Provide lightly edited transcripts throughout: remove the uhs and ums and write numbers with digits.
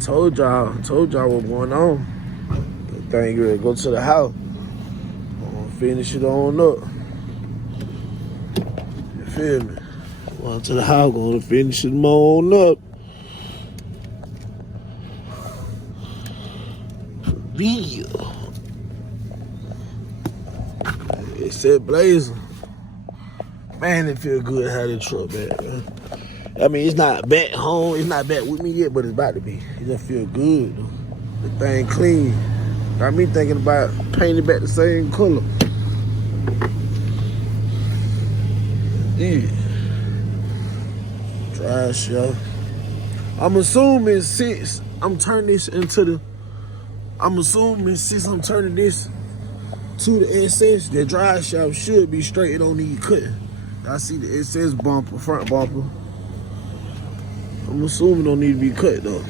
told y'all what's going on. The thing ready to go to the house. I'm gonna finish it on up. You feel me? Going to the house, gonna finish it on up. For real. It said Blazer. Man, it feel good to have this truck back, man. I mean, it's not back home. It's not back with me yet, but it's about to be. It just feel good, though. The thing clean. Got me thinking about painting back the same color. Yeah. Dry shell. I'm assuming since I'm turning this to the SS, the dry shell should be straight. It don't need cutting. I see the SS bumper, front bumper. I'm assuming it don't need to be cut though.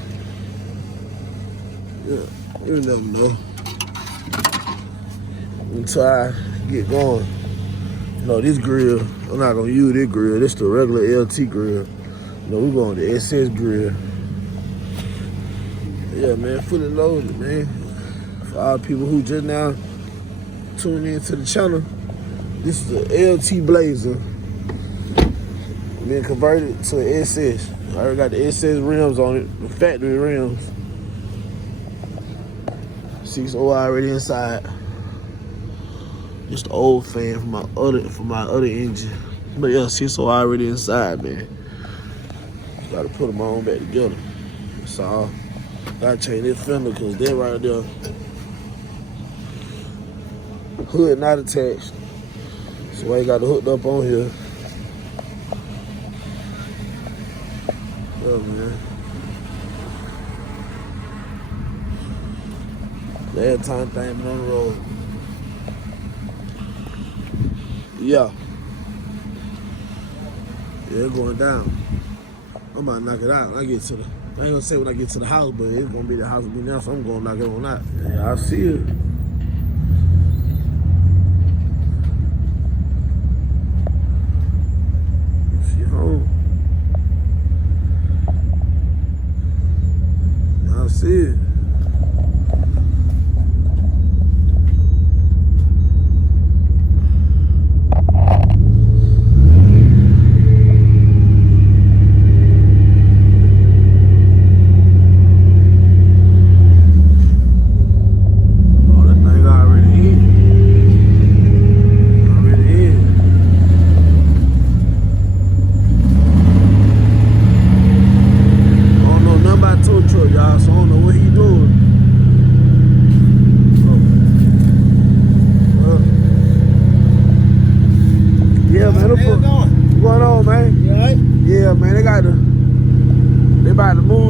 Yeah, you never know. Until I get going. You know, this grill, I'm not gonna use this grill. This the regular LT grill. You know, we're going to SS grill. Yeah, man, fully loaded, man. For all the people who just now tuning into the channel, this is the LT Blazer. Being converted to an SS. I already got the SS rims on it, the factory rims. 6.0 already inside. Just the old fan from my other engine. But yeah, 6.0 already inside, man. Just gotta put them on back together. That's all. Gotta change this fender because they're right there. Hood not attached. So I got it hooked up on here. Yeah, man. Last time thing been on the road. Yeah. Yeah, it's going down. I'm about to knock it out when I get to the, I ain't gonna say when I get to the house, but it's gonna be the house with me now, so I'm gonna knock it on out. Yeah, I see it. She home. I see it.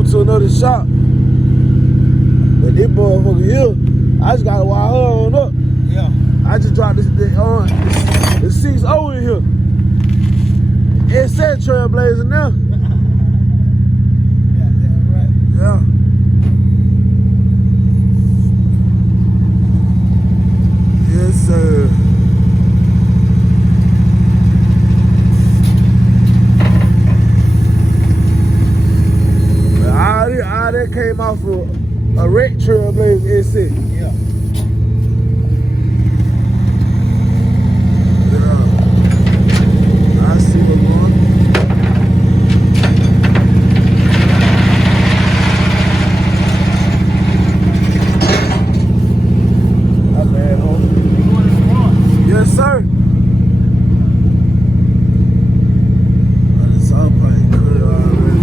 To another shop, but this motherfucker here, I just gotta wire her on up. Yeah, I just dropped this the 6.0 in here. It said Trailblazer now. Yeah, right. Yeah. Yes, sir. All that came off of a wreck Trailblazer SS. Yeah. I see what's going on. Not bad, homie. Yes, sir. It's all pretty good already.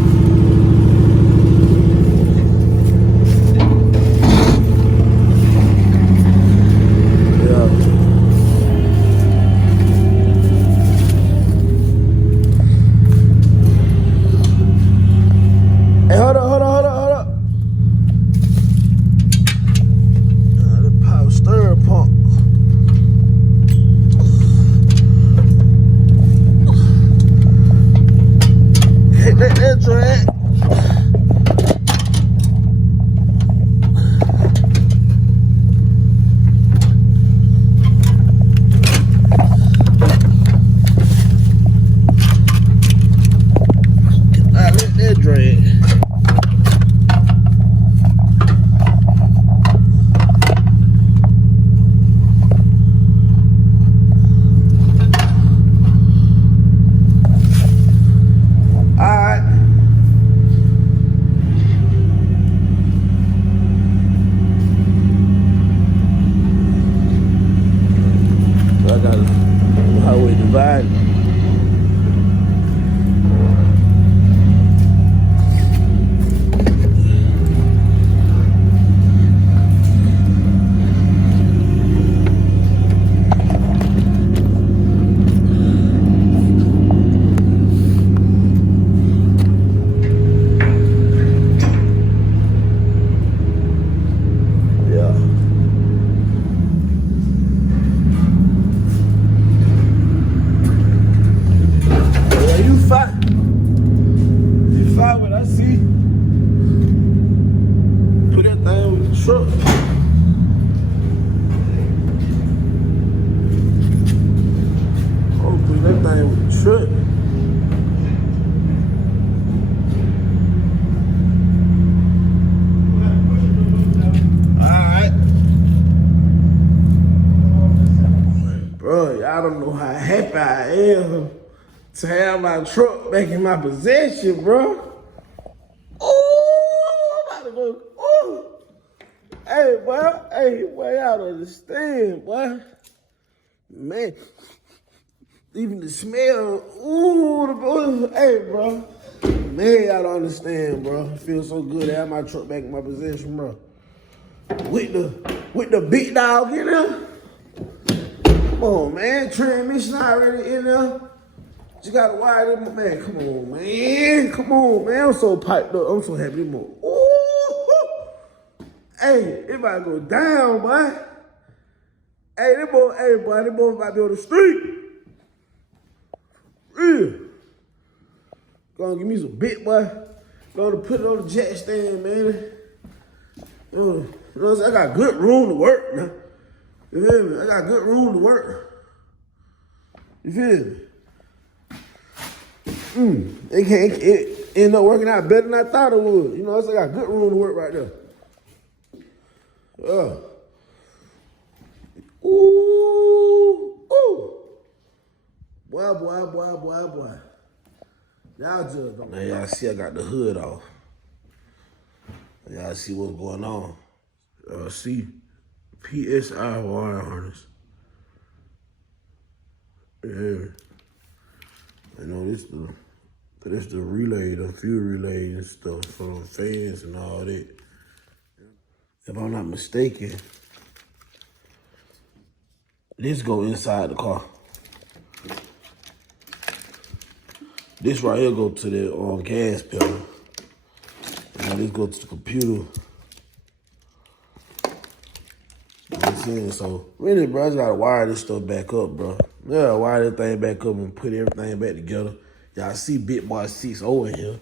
vibe. Truck. Oh, put that thing with the truck. Alright. Bro, y'all don't know how happy I am to have my truck back in my possession, bro. Oh, I'm about to go. Oh. Hey, boy, y'all don't understand, boy. Man, even the smell, hey, bro. Man, y'all don't understand, bro. It feels so good to have my truck back in my possession, bro. With the big dog in there. Come on, man. Transmission already in there. Just gotta wire them, man. Come on, man. Come on, man. I'm so piped up. I'm so happy. Ooh. Hey, it about to go down, boy. Hey, this boy about to be on the street. Real. Gonna give me some bit, boy. Gonna put it on the jack stand, man. You know what I'm saying? I got good room to work, man. You feel me? I got good room to work. You feel me? It ended up working out better than I thought it would. You know, I got good room to work right there. Ooh. Boy. Y'all just don't. Now y'all see I got the hood off. Y'all see what's going on. See PSI wire harness. Yeah. I know this the relay, the fuel relay and stuff for the fans and all that. If I'm not mistaken, this go inside the car. This right here go to the gas pedal. Now this go to the computer. You know what I'm saying? So really, bro, I just gotta wire this stuff back up, bro. Yeah, wire that thing back up and put everything back together. Y'all see Bit Boy 6.0 in here.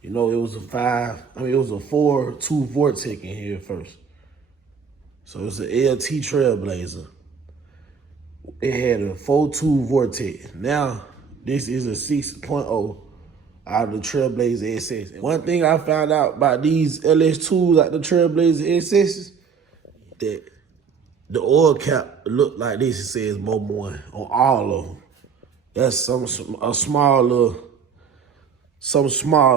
You know, it was a 4.2 Vortex in here first. So it's an LT Trailblazer. It had a 4.2 Vortex. Now, this is a 6.0 out of the Trailblazer SS. And one thing I found out about these LS2s, like the Trailblazer SS's, that the oil cap look like this. It says Momo on all of them. That's something small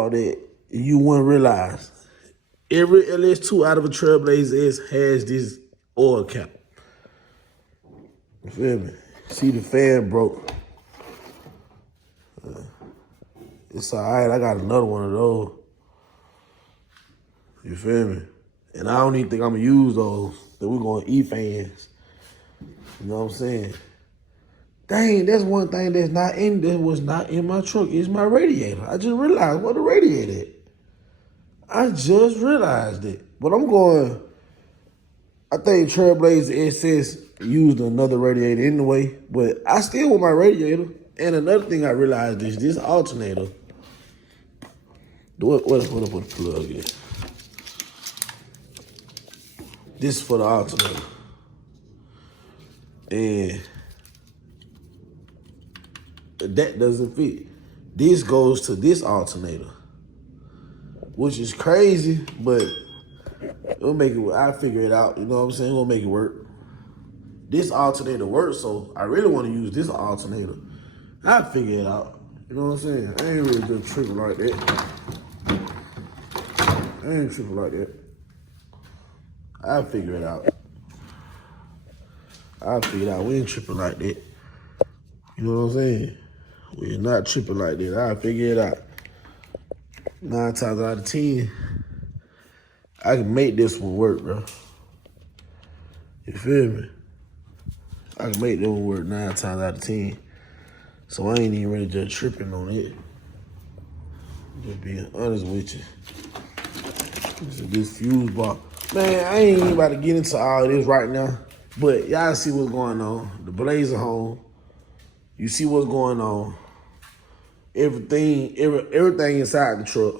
that you wouldn't realize. Every LS2 out of a Trailblazer S has this oil cap. You feel me? See, the fan broke. It's all right. I got another one of those. You feel me? And I don't even think I'm going to use those. That we're going to E-fans. You know what I'm saying? Dang, that's one thing that was not in my truck. Is my radiator. I just realized what the radiator is. I just realized it. But I think Trailblazer SS used another radiator anyway. But I still want my radiator. And another thing I realized is this alternator. What the plug is? This is for the alternator. And that doesn't fit. This goes to this alternator, which is crazy, but it'll make it, I'll figure it out. You know what I'm saying? We'll make it work. This alternator works, so I really want to use this alternator. I'll figure it out. You know what I'm saying? I ain't really just tripping like that. I'll figure it out. We ain't tripping like that. You know what I'm saying? We're not tripping like that. I'll figure it out. 9 times out of 10, I can make this one work, bro. You feel me? I can make that one work 9 times out of 10. So I ain't even really just tripping on it. Just being honest with you. This fuse box. Man, I ain't even about to get into all this right now. But y'all see what's going on. The Blazer home. You see what's going on. Everything inside the truck.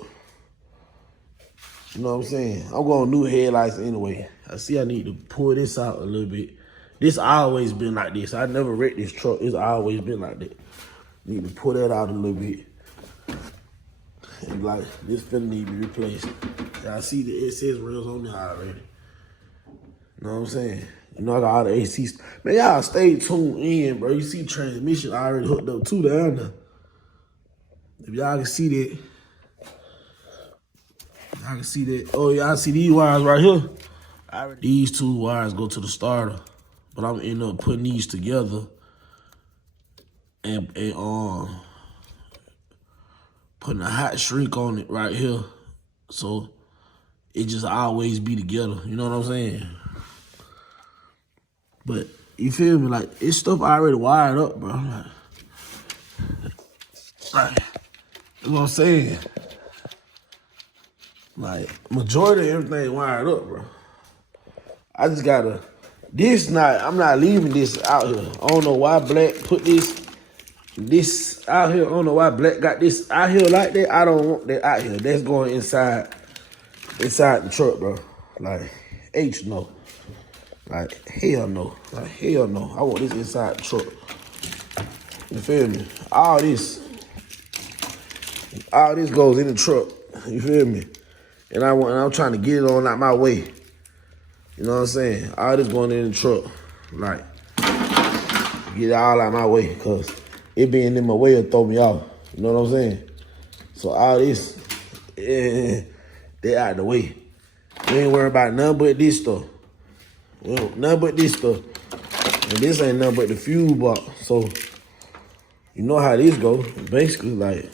You know what I'm saying? I'm going new headlights anyway. I see I need to pull this out a little bit. This always been like this. I never wrecked this truck. It's always been like that. Need to pull that out a little bit. And like, this finna need to be replaced. Y'all see the SS rails on there already. You know what I'm saying? You know I got all the ACs. Man, y'all stay tuned in, bro. You see transmission already hooked up too down there. If y'all can see that. Y'all can see that. Oh, y'all see these wires right here? These 2 wires go to the starter. But I'm end up putting these together and putting a hot shrink on it right here. So it just always be together. You know what I'm saying? But you feel me? Like, it's stuff already wired up, bro. Like, you know what I'm saying? Like, majority of everything wired up, bro. I just gotta, I'm not leaving this out here. I don't know why Black put this out here. I don't know why Black got this out here like that. I don't want that out here. That's going inside the truck, bro. Like, H no. Like, hell no. Like, hell no. I want this inside the truck. You feel me? All this goes in the truck. You feel me? And I'm trying to get it on out my way. You know what I'm saying? All this going in the truck. Like, get it all out my way, because it being in my way will throw me off. You know what I'm saying? So all this, they out the way. We ain't worried about nothing but this stuff. Nothing but this stuff. And this ain't nothing but the fuse box. So, you know how this go. Basically, like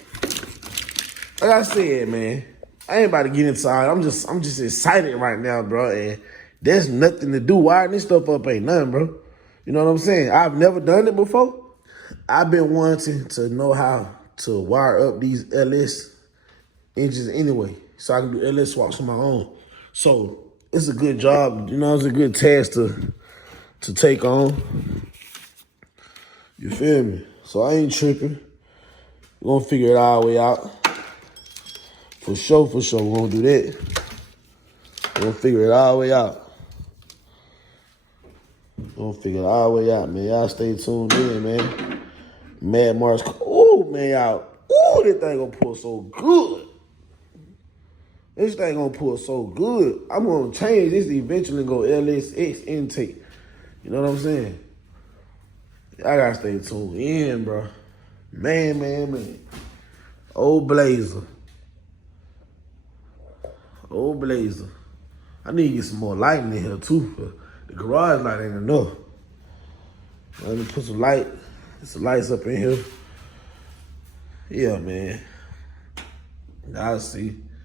I said, man, I ain't about to get inside. I'm just excited right now, bro. And there's nothing to do. Wiring this stuff up ain't nothing, bro. You know what I'm saying? I've never done it before. I've been wanting to know how to wire up these LS engines anyway, so I can do LS swaps on my own. So it's a good job, you know, it's a good task to take on. You feel me? So I ain't tripping. We're gonna figure it all the way out. For sure, we're gonna do that. We're gonna figure it all the way out. We're gonna figure it all the way out, man. Y'all stay tuned in, man. MaddMarksCars. Ooh, man, y'all. Ooh, this thing gonna pull so good. This thing gonna pull so good. I'm gonna change this eventually and go LSX intake. You know what I'm saying? Y'all gotta stay tuned in, bro. Man. Old Blazer. Old Blazer. I need to get some more lighting in here too. The garage light ain't enough. Let me put some lights up in here. Yeah, man. I'll see.